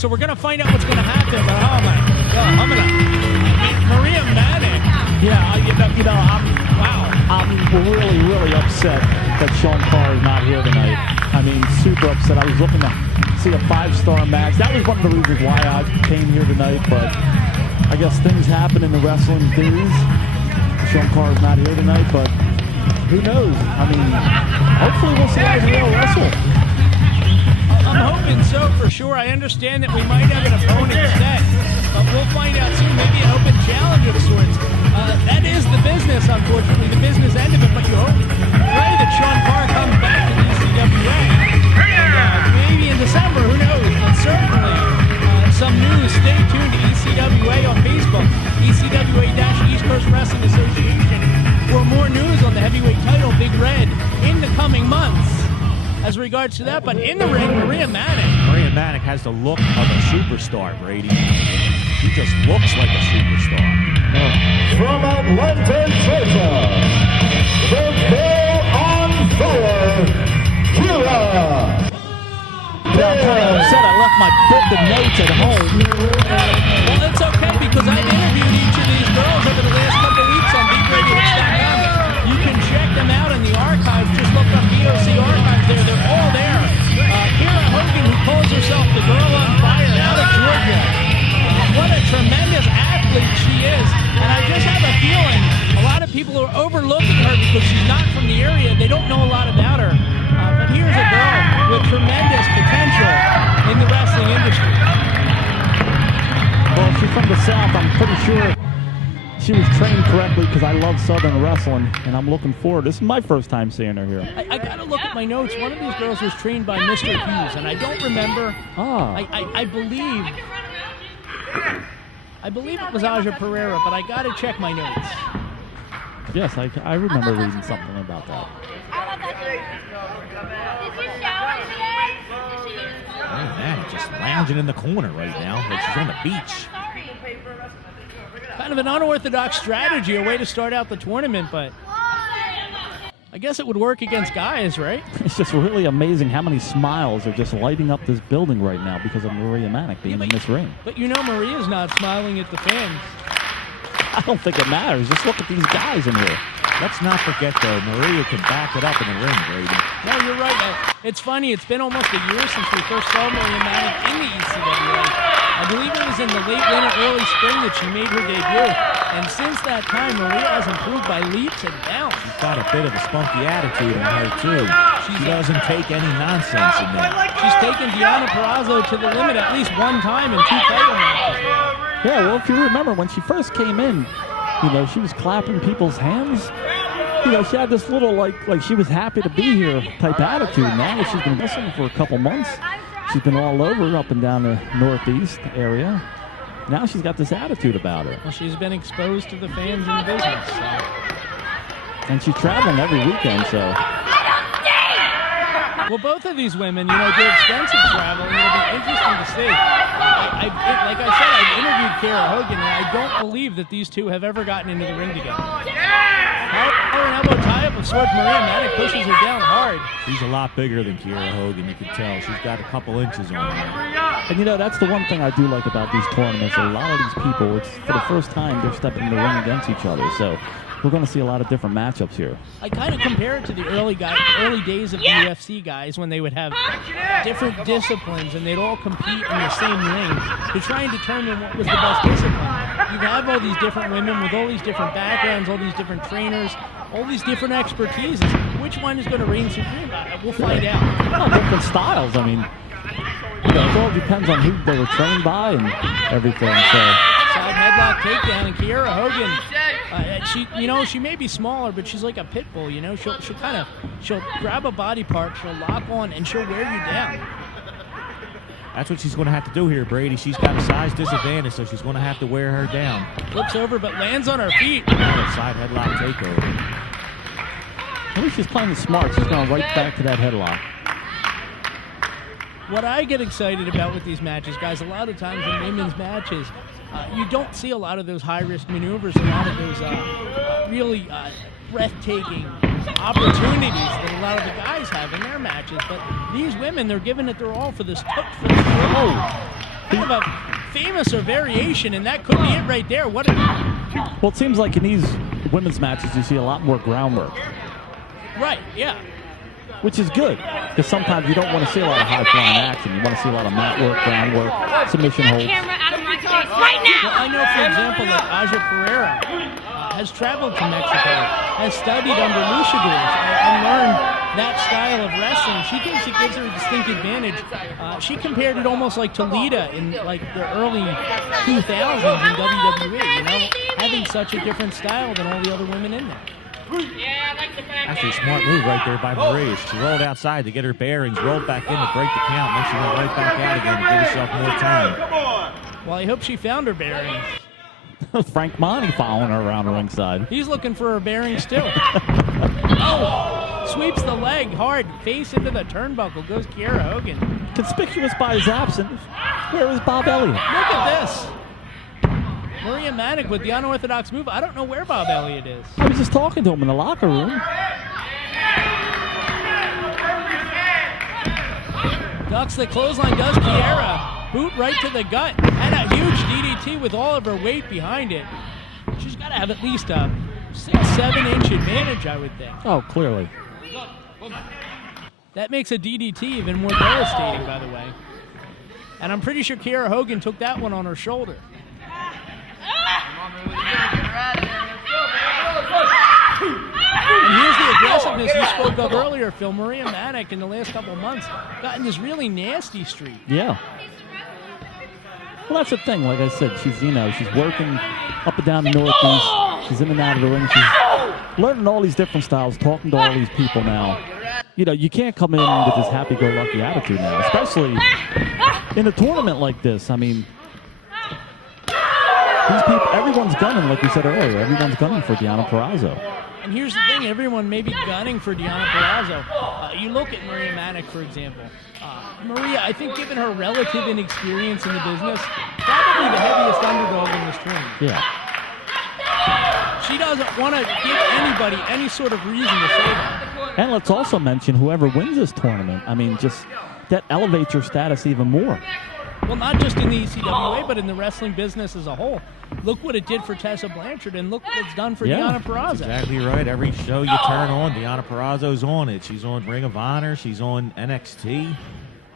so we're going to find out what's going to happen. But oh my God, Maria Manic. Yeah, I'm really, really upset that Sean Carr is not here tonight. I mean, super upset. I was looking to see a 5-star match. That was one of the reasons why I came here tonight, but I guess things happen in the wrestling news. Sean Carr is not here tonight, but who knows? I mean, hopefully we'll see Israel wrestle. I'm hoping so for sure. I understand that we might have an opponent set, but we'll find out soon. Maybe an open challenge of sorts. That is the business, unfortunately, the business end of it. But you hope, pray that Sean Carr comes back to the ECWA. Maybe in December, who knows? But certainly some news. Stay tuned to ECWA on Facebook, ECWA-East Coast Wrestling Association, for more news on the heavyweight title, Big Red, in the coming months. As regards to that, but in the ring, Maria Manic. Maria Manic has the look of a superstar, Brady. She just looks like a superstar. From Atlanta, Georgia, the Bill on Fire, Kiera. I'm kind of upset I left my book and notes at home. Well, it's okay because I've interviewed each of these girls over the last couple of weeks on BigRadioHits.com. You can check them out in the archives. Just look up BOC archives there. They're all there. Kiera Hogan, who calls herself the Girl on Fire out of Georgia. What a tremendous athlete she is. And I just have a feeling a lot of people are overlooking her because she's not from the area. They don't know a lot about her. But here's a girl with tremendous potential in the wrestling industry. Well, she's from the South. I'm pretty sure she was trained correctly because I love Southern wrestling, and I'm looking forward. This is my first time seeing her here. I got to look at my notes. One of these girls was trained by Mr. Hughes, and I don't remember. I believe it was Aja Pereira, but I got to check my notes. Yes, I remember reading something about that. Maria Manic just lounging in the corner right now, like she's on the beach. Kind of an unorthodox strategy, a way to start out the tournament, but I guess it would work against guys, right? It's just really amazing how many smiles are just lighting up this building right now because of Maria Manic being in this ring. But you know Maria's not smiling at the fans. I don't think it matters. Just look at these guys in here. Let's not forget, though, Maria can back it up in the ring, Brady. No, you're right. It's funny. It's been almost a year since we first saw Maria Manic in the ECWA. I believe it was in the late winter, early spring that she made her debut. And since that time, Maria has improved by leaps and bounds. She's got a bit of a spunky attitude in her, too. She doesn't take any nonsense in there. She's taken Deonna Purrazzo to the limit at least one time in 2 title matches. Yeah, well, if you remember, when she first came in, she was clapping people's hands. She had this little, like she was happy to be here type attitude. Now that she's been wrestling for a couple months, she's been all over, up and down the Northeast area. Now she's got this attitude about her. Well, she's been exposed to the fans in the business. So. And she's traveling every weekend, so. Well, both of these women, do extensive travel, and it'll be interesting to see. Like I said, I've interviewed Kiera Hogan, and I don't believe that these two have ever gotten into the ring together. Power and elbow tie-up of sorts. Maria Manic pushes her down hard. She's a lot bigger than Kiera Hogan, you can tell. She's got a couple inches on her. And that's the one thing I do like about these tournaments. A lot of these people, it's for the first time they're stepping in the ring against each other. So we're going to see a lot of different matchups here. I kind of compare it to the early days of the UFC guys when they would have different disciplines and they'd all compete in the same ring to try and determine what was the best discipline. You'd have all these different women with all these different backgrounds, all these different trainers, all these different expertises. Which one is going to reign supreme? We'll find out. Well, different styles. I mean, it all depends on who they were trained by and everything. So. Side headlock takedown, and Kiera Hogan, she may be smaller, but she's like a pit bull. She'll grab a body part, she'll lock on, and she'll wear you down. That's what she's going to have to do here, Brady. She's got a size disadvantage, so she's going to have to wear her down. Flips over, but lands on her feet. Side headlock takeover. I think she's playing smart. She's going right back to that headlock. What I get excited about with these matches, guys, a lot of times in women's matches, you don't see a lot of those high-risk maneuvers, a lot of those really breathtaking opportunities that a lot of the guys have in their matches. But these women, they're giving it their all for this. Kind of a famous or variation, and that could be it right there. What? Well, it seems like in these women's matches you see a lot more groundwork. Right, yeah. Which is good, because sometimes you don't want to see a lot of high-flying action. You want to see a lot of mat work, groundwork, submission holds. Camera out of my face right now! Well, I know, for example, that Aja Pereira has traveled to Mexico, has studied under luchadors, and learned that style of wrestling. She thinks it gives her a distinct advantage. She compared it almost like to Lita in like the early 2000s in WWE, you know, having such a different style than all the other women in there. Actually, a smart move right there by Maria. She rolled outside to get her bearings, rolled back in to break the count, and then she went right back out again to give herself more time. Well, I hope she found her bearings. Frank Monty following her around the ringside. He's looking for her bearings, too. Oh! Sweeps the leg hard, face into the turnbuckle, goes Kiera Hogan. Conspicuous by his absence, where was Bob Elliott? Look at this. Maria Manic with the unorthodox move. I don't know where Bob Elliott is. I was just talking to him in the locker room. Ducks the clothesline, does Kiera. Boot right to the gut. And a huge DDT with all of her weight behind it. She's got to have at least a 6-7 inch advantage, I would think. Oh, clearly. That makes a DDT even more devastating, by the way. And I'm pretty sure Kiera Hogan took that one on her shoulder. And here's the aggressiveness you spoke of earlier, Phil. Maria Manic in the last couple of months got in this really nasty streak. Yeah. Well, that's the thing. Like I said, she's working up and down the Northeast. She's in and out of the ring. She's learning all these different styles, talking to all these people now. You know, you can't come in with this happy-go-lucky attitude now, especially in a tournament like this. I mean, these people, everyone's gunning, like we said earlier. Everyone's gunning for Deonna Purrazzo. And here's the thing, everyone may be gunning for Deonna Purrazzo. You look at Maria Manic, for example. Maria, I think given her relative inexperience in the business, probably the heaviest underdog in this tournament. Yeah. She doesn't want to give anybody any sort of reason to say that. And let's also mention whoever wins this tournament. I mean, just that elevates her status even more. Well, not just in the ECWA, but in the wrestling business as a whole. Look what it did for Tessa Blanchard, and look what it's done for Deonna Purrazzo. That's exactly right. Every show you turn on, Deonna Purrazzo's on it. She's on Ring of Honor. She's on NXT.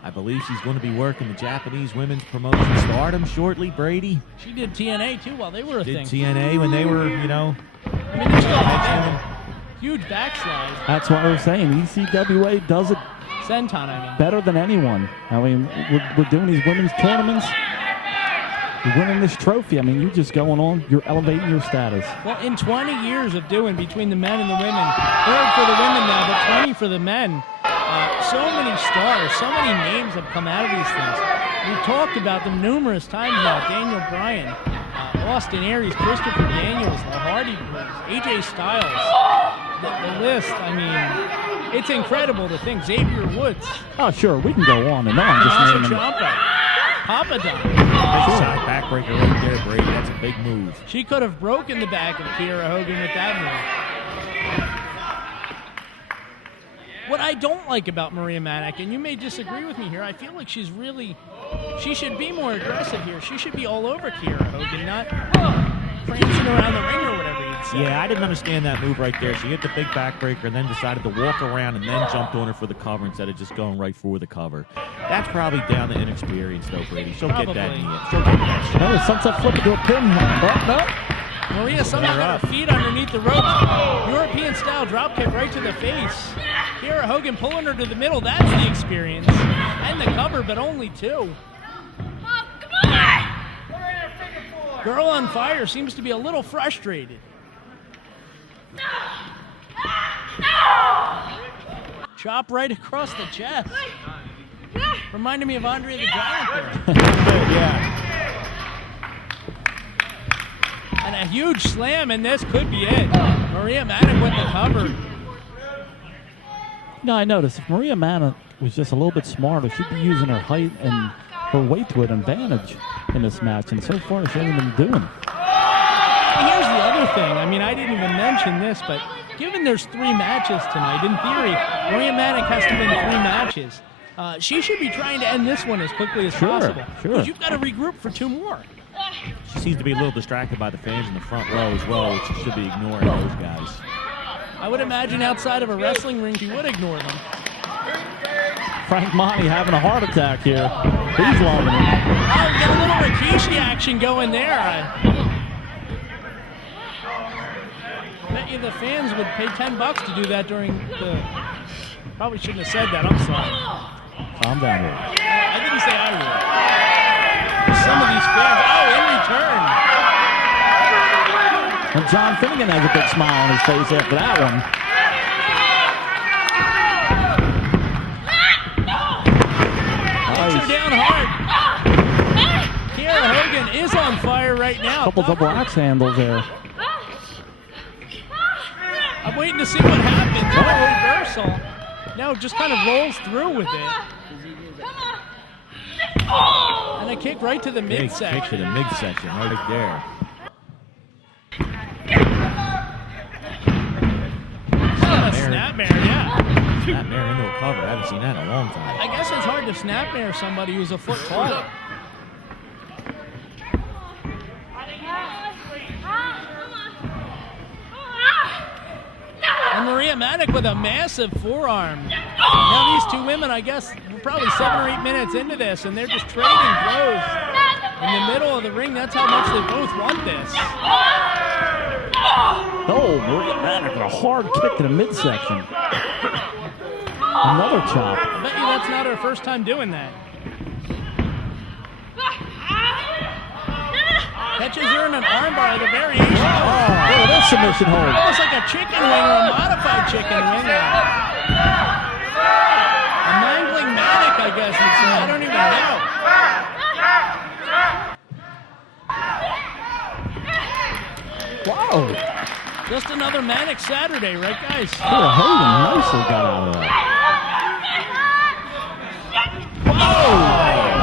I believe she's going to be working the Japanese women's promotion Stardom shortly, Brady. She did TNA, too, while they were a thing. Did TNA when they were, you know. I mean, they're still a huge backslide. That's what we're saying. ECWA does it Senton, I mean. better than anyone. I mean, we're doing these women's tournaments. You're winning this trophy. I mean, you're just going on. You're elevating your status. Well, in 20 years of doing between the men and the women, third for the women now, but 20 for the men, so many stars, so many names have come out of these things. We've talked about them numerous times now. Daniel Bryan, Austin Aries, Christopher Daniels, the Hardy Boys, AJ Styles. The list, I mean, it's incredible to think. Xavier Woods. Oh, sure. We can go on and on. Just naming Papa Don. Big side backbreaker right there, Brady. That's a big move. She could have broken the back of Kiera Hogan with that move. What I don't like about Maria Manic, and you may disagree with me here, I feel like she should be more aggressive here. She should be all over Kiera Hogan, not prancing around the ring or whatever you'd say. Yeah, I didn't understand that move right there. She hit the big backbreaker and then decided to walk around and then jumped on her for the cover instead of just going right for the cover. That's probably down to inexperience, though, Brady. She'll get that in the end. She'll get that shot. Oh, sunset flip into a pin. No. Maria somehow got her feet underneath the ropes. European-style dropkick right to the face. Kiera Hogan pulling her to the middle. That's the experience. And the cover, but only two. Mom, come on! Girl on Fire seems to be a little frustrated. Chop right across the chest. Reminded me of Andre the Giant there. Yeah. And a huge slam, and this could be it. Maria Manic with the cover. No, I noticed if Maria Manic was just a little bit smarter, she'd be using her height and her weight to an advantage in this match, and so far she hasn't been doing it. Here's the other thing. I mean, I didn't even mention this, but given there's 3 matches tonight, in theory, Maria Manic has to win 3 matches. She should be trying to end this one as quickly as possible. Because you've got to regroup for 2 more. She seems to be a little distracted by the fans in the front row as well, which she should be ignoring those guys. I would imagine outside of a wrestling ring, she would ignore them. Frank Monty having a heart attack here. He's loving it. Oh, we got a little Rikishi action going there. I bet you the fans would pay $10 to do that during the... Probably shouldn't have said that. I'm sorry. Calm down here. I didn't say I would. Some of these fans... Oh, in return. And John Finnegan has a big smile on his face after that one. Takes her down hard. Kiera Hogan is on fire right now. Couple double axe handles there. I'm waiting to see what happens. Oh, reversal. No, just kind of rolls through with it. And a kick right to the midsection. Kick to the midsection, right there. Snapmare, yeah. Snapmare into a cover. I haven't seen that in a long time. I guess it's hard to snapmare somebody who's a foot taller. And Maria Manic with a massive forearm. Now these 2 women, I guess, we're probably 7 or 8 minutes into this, and they're just trading blows in the middle of the ring. That's how much they both want this. Oh, Maria Manic with a hard kick to the midsection. Another chop. I bet you that's not her first time doing that. Catches her in an armbar at a variation. Oh, look at this submission hold. Almost like a chicken wing or a modified chicken wing. A mangling Manic, I guess you'd say. I don't even know. Wow. Just another Manic Saturday, right, guys? Kiera Hogan nicely got out of that. I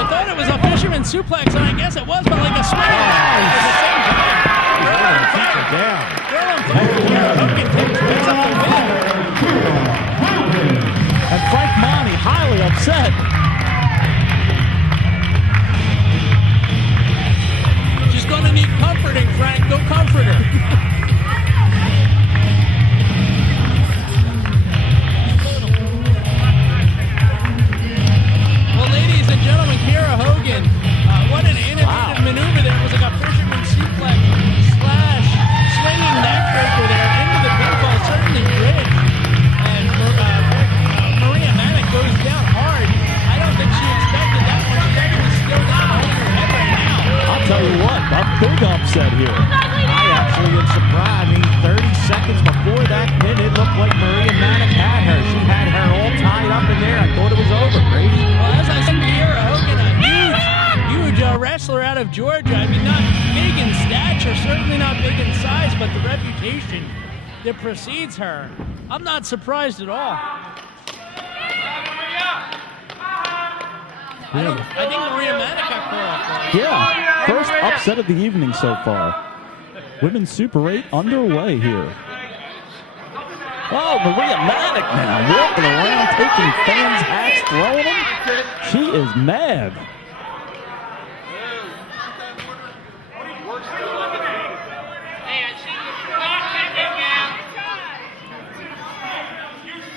thought it was a fisherman suplex, and I guess it was, but like a swing. At the same time. Girl on fire. Kiera Hogan picks up the win. And Frank Monty highly upset. She's going to need comforting, Frank. Go comfort her. Kiera Hogan, what an innovative maneuver there. It was like a fisherman suplex / swinging neckbreaker there into the pinfall, certainly bridge. And Maria Manic goes down hard. I don't think she expected that one. She's actually still down holding her head right now. I'll tell you what, a big upset here. I actually am surprised. I mean, 30 seconds before that pin, it looked like Maria Manic had her. She had her all tied up in there. I thought it was over, Brady. Well, as I said, Kiera Hogan, a huge wrestler out of Georgia. I mean, not big in stature, certainly not big in size, but the reputation that precedes her. I'm not surprised at all. I think Maria Manic got caught. Yeah, first upset of the evening so far. Women's Super 8 underway here. Oh, Maria Manic now walking around, taking fans' hats, throwing them. She is mad.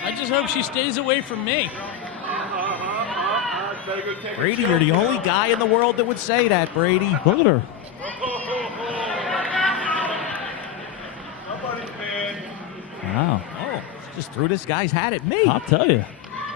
I just hope she stays away from me. Brady, you're the only guy in the world that would say that, Brady. Look at her. Wow. Oh, just threw this guy's hat at me. I'll tell you.